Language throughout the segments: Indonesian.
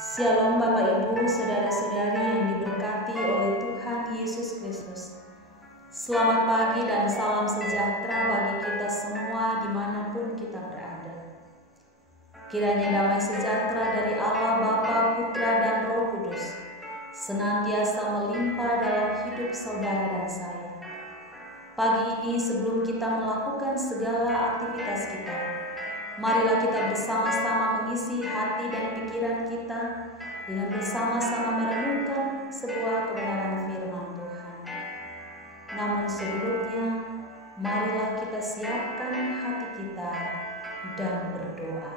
Shalom Bapak Ibu, Saudara-saudari yang diberkati oleh Tuhan Yesus Kristus. Selamat pagi dan salam sejahtera bagi kita semua dimanapun kita berada. Kiranya damai sejahtera dari Allah Bapa, Putra dan Roh Kudus senantiasa melimpah dalam hidup saudara dan saya. Pagi ini sebelum kita melakukan segala aktivitas kita, marilah kita bersama-sama mengisi hati dan pikiran kita dengan bersama-sama merenungkan sebuah kebenaran firman Tuhan. Namun sebelumnya, marilah kita siapkan hati kita dan berdoa.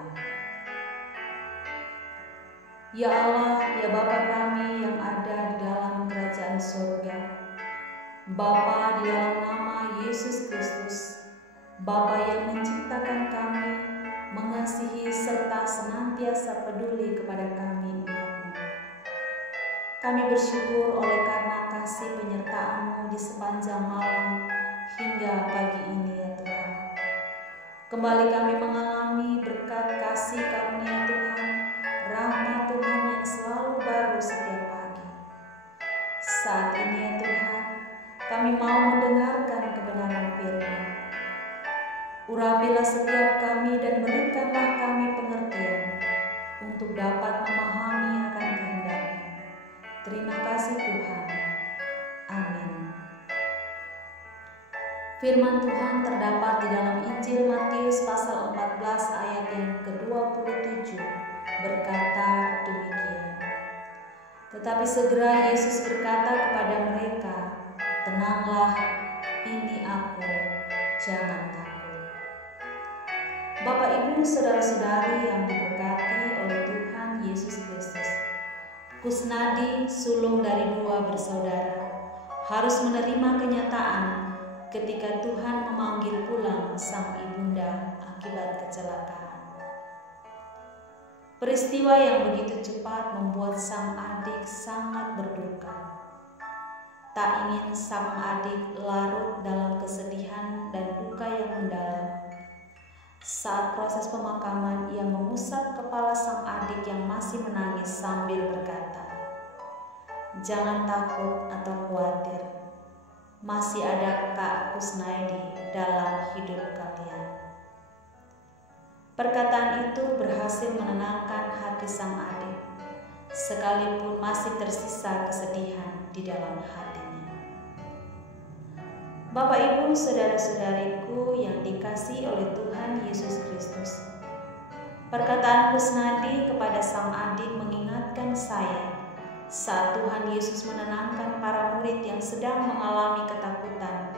Ya Allah, ya Bapa kami yang ada di dalam kerajaan surga, Bapa di dalam nama Yesus Kristus, Bapa yang menciptakan kami, mengasihi serta senantiasa peduli kepada kami umat-Mu. Kami bersyukur oleh karena kasih penyertaan-Mu di sepanjang malam hingga pagi ini ya Tuhan. Kembali kami mengalami berkat kasih karunia Tuhan, rahmat Tuhan yang selalu baru setiap pagi. Saat ini ya Tuhan, kami mau mendengarkan kebenaran firman. Urapilah setiap kami dan berikanlah kami pengertian untuk dapat memahami akan kehendak-Mu. Terima kasih Tuhan. Amin. Firman Tuhan terdapat di dalam Injil Matius pasal 14 ayat yang ke-27 berkata demikian. Tetapi segera Yesus berkata kepada mereka, "Tenanglah, ini Aku, jangan takut." Bapak Ibu saudara-saudari yang diberkati oleh Tuhan Yesus Kristus, Kusnadi, sulung dari dua bersaudara, harus menerima kenyataan ketika Tuhan memanggil pulang sang ibunda akibat kecelakaan. Peristiwa yang begitu cepat membuat sang adik sangat berduka. Tak ingin sang adik larut dalam kesedihan dan duka yang mendalam. Saat proses pemakaman, ia mengusap kepala sang adik yang masih menangis sambil berkata, "Jangan takut atau khawatir, masih ada Kak Kusnaidi dalam hidup kalian." Perkataan itu berhasil menenangkan hati sang adik, sekalipun masih tersisa kesedihan di dalam hatinya. Bapak Ibu saudara-saudariku yang dikasihi oleh Tuhan Yesus Kristus, perkataan Kusnadi kepada sang adik mengingatkan saya saat Tuhan Yesus menenangkan para murid yang sedang mengalami ketakutan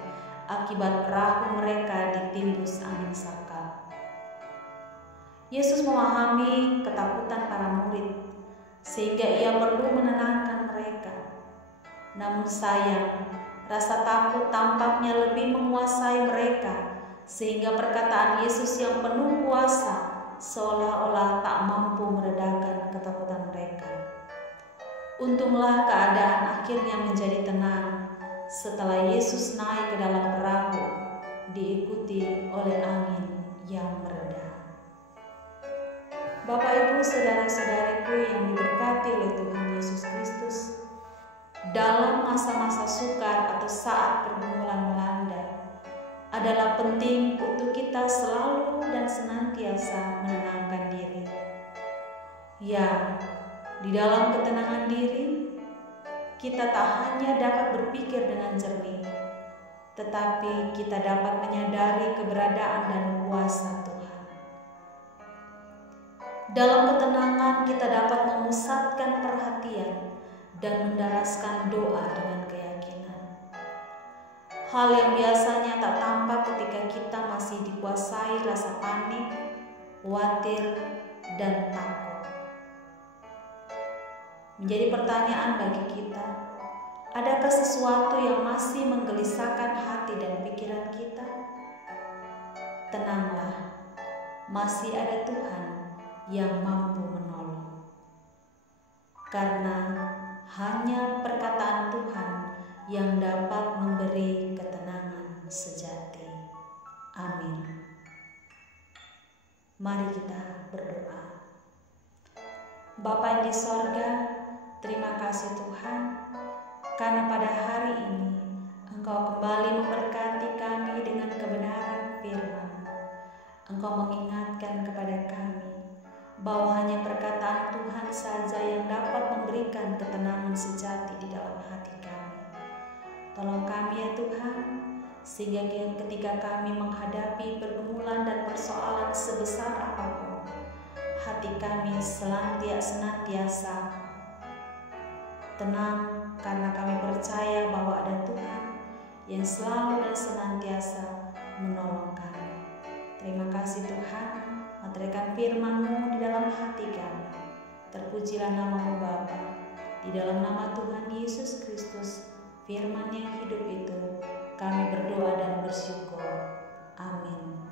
akibat perahu mereka ditimbus angin sakal. Yesus memahami ketakutan para murid sehingga ia perlu menenangkan mereka. Namun sayang, rasa takut tampaknya lebih menguasai mereka, sehingga perkataan Yesus yang penuh kuasa seolah-olah tak mampu meredakan ketakutan mereka. Untunglah keadaan akhirnya menjadi tenang setelah Yesus naik ke dalam perahu, diikuti oleh angin yang mereda. Bapak Ibu saudara-saudariku yang diberkati oleh Tuhan Yesus Kristus, dalam masa-masa sukar atau saat pergumulan melanda, adalah penting untuk kita selalu dan senantiasa menenangkan diri. Ya, di dalam ketenangan diri, kita tak hanya dapat berpikir dengan jernih, tetapi kita dapat menyadari keberadaan dan kuasa Tuhan. Dalam ketenangan, kita dapat memusatkan perhatian dan mendaraskan doa dengan keyakinan. Hal yang biasanya tak tampak ketika kita masih dikuasai rasa panik, khawatir, dan takut. Menjadi pertanyaan bagi kita, adakah sesuatu yang masih menggelisahkan hati dan pikiran kita? Tenanglah, masih ada Tuhan yang mampu menolong. Karena hanya perkataan Tuhan yang dapat memberi ketenangan sejati. Amin. Mari kita berdoa. Bapa yang di sorga, terima kasih Tuhan, karena pada hari ini Engkau kembali memberkati kami dengan kebenaran firman. Engkau mengingatkan kepada kami bahwa hanya perkataan Tuhan saja yang dapat memberikan ketenangan sejati di dalam hati kami. Tolong kami ya Tuhan, sehingga ketika kami menghadapi pergumulan dan persoalan sebesar apapun, hati kami senantiasa tenang karena kami percaya bahwa ada Tuhan yang selalu dan senantiasa menolong kami. Terima kasih Tuhan, meteraikan firman-Mu di dalam hati kami. Terpujilah nama-Mu Bapa, di dalam nama Tuhan Yesus Kristus, firman yang hidup itu, kami berdoa dan bersyukur. Amin.